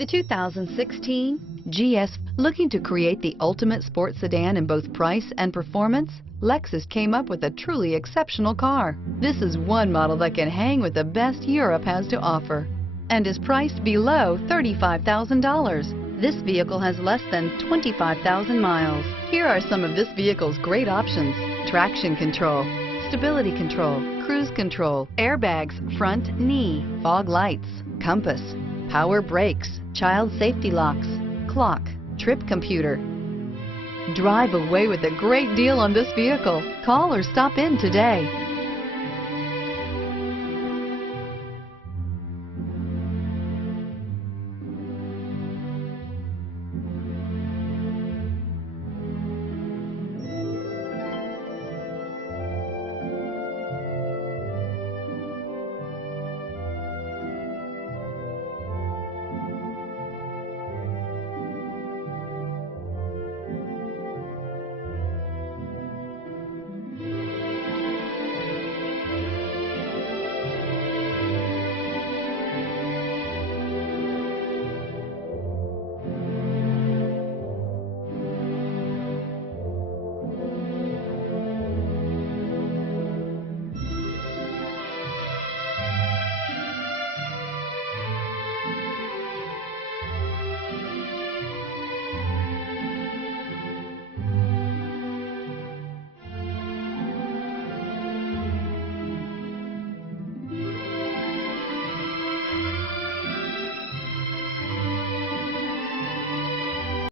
The 2016 GS. Looking to create the ultimate sports sedan in both price and performance? Lexus came up with a truly exceptional car. This is one model that can hang with the best Europe has to offer and is priced below $35,000. This vehicle has less than 25,000 miles. Here are some of this vehicle's great options: traction control, stability control, cruise control, airbags, front knee, fog lights, compass, power brakes, child safety locks, clock, trip computer. Drive away with a great deal on this vehicle. Call or stop in today.